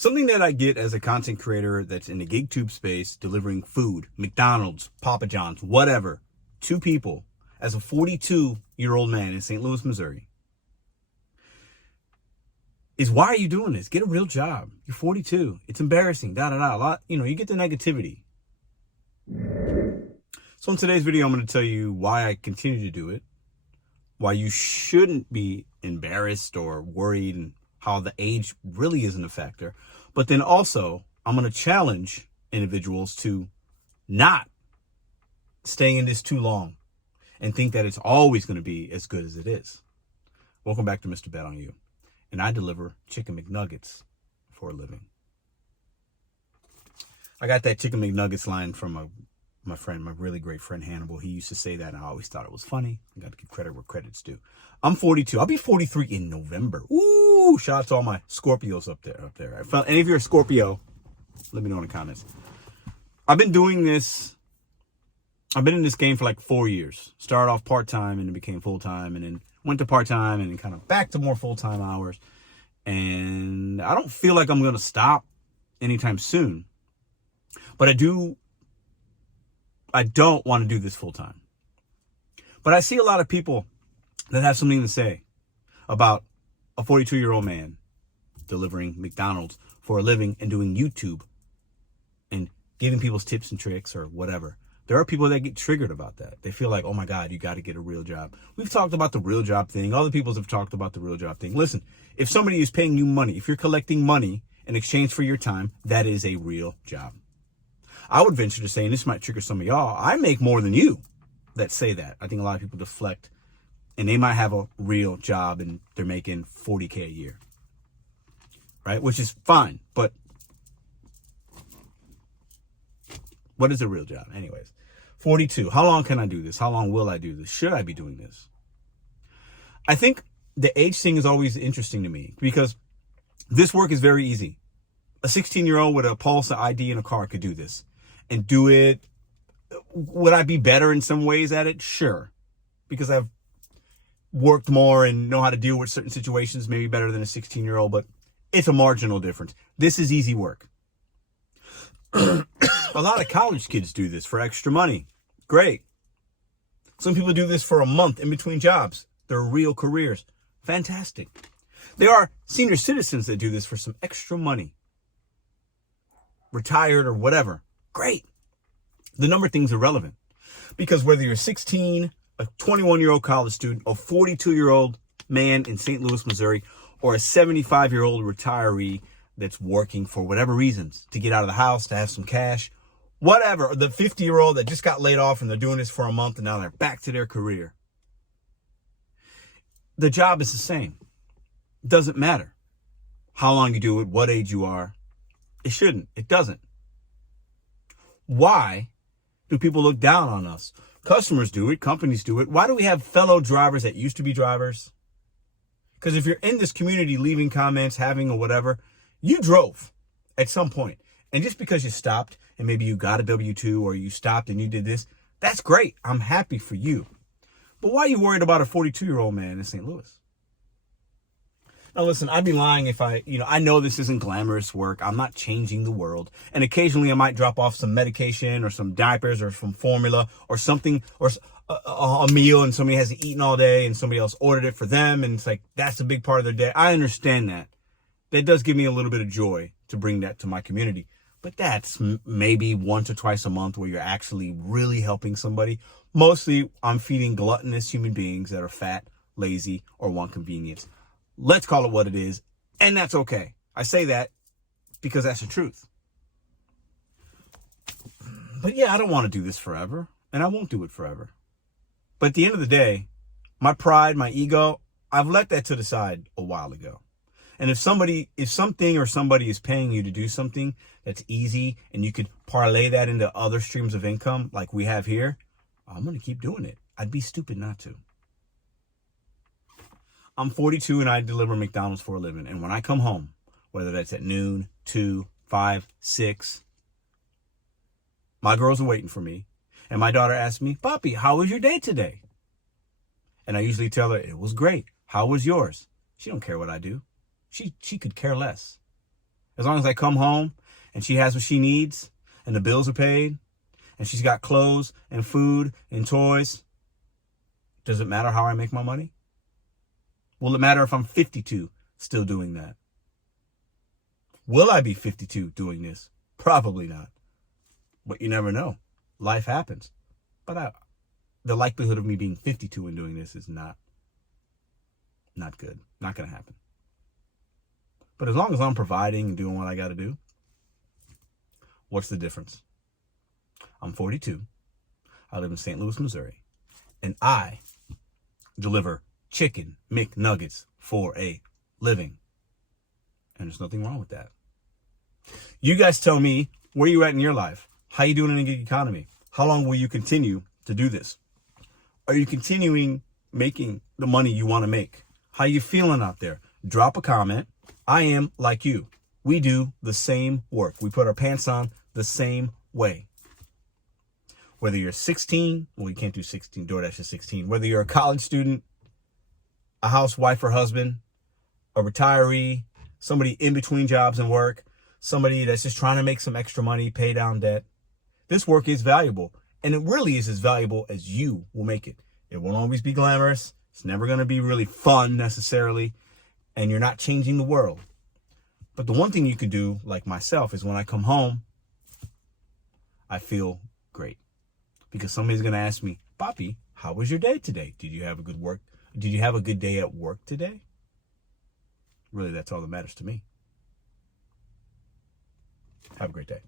Something that I get as a content creator that's in the GigTube space, delivering food, McDonald's, Papa John's, whatever, to people, as a 42-year-old man in St. Louis, Missouri, is why are you doing this? Get a real job. You're 42. It's embarrassing. A lot. You get the negativity. So in today's video, I'm going to tell you why I continue to do it, why you shouldn't be embarrassed or worried, and how the age really isn't a factor. But then also, I'm going to challenge individuals to not stay in this too long and think that it's always going to be as good as it is. Welcome back to Mr.BetonYou. And I deliver chicken McNuggets for a living. I got that chicken McNuggets line from my friend, my really great friend Hannibal. He used to say that, and I always thought it was funny. I got to give credit where credit's due. I'm 42. I'll be 43 in November. Ooh, shout out to all my Scorpios up there. I found any of you are a Scorpio, let me know in the comments. I've been doing this. I've been in this game for like 4 years. Started off part-time and then became full-time, and then went to part-time and then kind of back to more full-time hours. And I don't feel like I'm going to stop anytime soon. But I don't want to do this full-time. But I see a lot of people that have something to say about a 42-year-old man delivering McDonald's for a living and doing YouTube and giving people's tips and tricks or whatever. There are people that get triggered about that. They feel like, oh my God, you got to get a real job. We've talked about the real job thing. Other people have talked about the real job thing. Listen, if somebody is paying you money, if you're collecting money in exchange for your time, that is a real job. I would venture to say, and this might trigger some of y'all, I make more than you that say that. I think a lot of people deflect, and they might have a real job and they're making $40K a year, right? Which is fine, but what is a real job? Anyways, 42. How long can I do this? How long will I do this? Should I be doing this? I think the age thing is always interesting to me because this work is very easy. A 16-year-old with a Pulse, an ID, and a car could do this and do it. Would I be better in some ways at it? Sure. Because I've worked more and know how to deal with certain situations, maybe better than a 16-year-old, but it's a marginal difference. This is easy work. A lot of college kids do this for extra money. Great. Some people do this for a month in between jobs. They're real careers. Fantastic. There are senior citizens that do this for some extra money. Retired or whatever. Great. The number of things are relevant. Because whether you're 16, a 21-year-old college student, a 42-year-old man in St. Louis, Missouri, or a 75-year-old retiree that's working for whatever reasons, to get out of the house, to have some cash, whatever, the 50-year-old that just got laid off and they're doing this for a month and now they're back to their career. The job is the same. It doesn't matter how long you do it, what age you are. It shouldn't. It doesn't. Why do people look down on us? Customers do it. Companies do it. Why do we have fellow drivers that used to be drivers? Because if you're in this community leaving comments, having or whatever, you drove at some point. And just because you stopped and maybe you got a W-2 or you stopped and you did this, that's great. I'm happy for you. But why are you worried about a 42-year-old man in St. Louis? Now, listen, I'd be lying if I know this isn't glamorous work. I'm not changing the world. And occasionally I might drop off some medication or some diapers or some formula or something, or a meal, and somebody hasn't eaten all day and somebody else ordered it for them. And it's like, that's a big part of their day. I understand that. That does give me a little bit of joy to bring that to my community. But that's maybe once or twice a month where you're actually really helping somebody. Mostly I'm feeding gluttonous human beings that are fat, lazy, or want convenience. Let's call it what it is, and that's okay. I say that because that's the truth. But yeah, I don't want to do this forever, and I won't do it forever. But at the end of the day, my pride, my ego, I've let that to the side a while ago. And if something or somebody is paying you to do something that's easy and you could parlay that into other streams of income like we have here, I'm going to keep doing it. I'd be stupid not to. I'm 42 and I deliver McDonald's for a living. And when I come home, whether that's at noon, 2, 5, 6, my girls are waiting for me. And my daughter asks me, Papi, how was your day today? And I usually tell her, it was great. How was yours? She don't care what I do. She could care less. As long as I come home and she has what she needs and the bills are paid and she's got clothes and food and toys, does it matter how I make my money? Will it matter if I'm 52 still doing that? Will I be 52 doing this? Probably not. But you never know. Life happens. But the likelihood of me being 52 and doing this is not good. Not going to happen. But as long as I'm providing and doing what I got to do, what's the difference? I'm 42. I live in St. Louis, Missouri. And I deliver chicken McNuggets for a living. And there's nothing wrong with that. You guys tell me where you at in your life. How you doing in the gig economy? How long will you continue to do this? Are you continuing making the money you want to make? How you feeling out there? Drop a comment. I am like you. We do the same work. We put our pants on the same way. Whether you're 16, well, you can't do 16, DoorDash is 16. Whether you're a college student, a housewife or husband, a retiree, somebody in between jobs and work, somebody that's just trying to make some extra money, pay down debt. This work is valuable, and it really is as valuable as you will make it. It won't always be glamorous. It's never going to be really fun necessarily, and you're not changing the world. But the one thing you can do, like myself, is when I come home, I feel great. Because somebody's going to ask me, Papi, how was your day today? Did you have a good day at work today? Really, that's all that matters to me. Have a great day.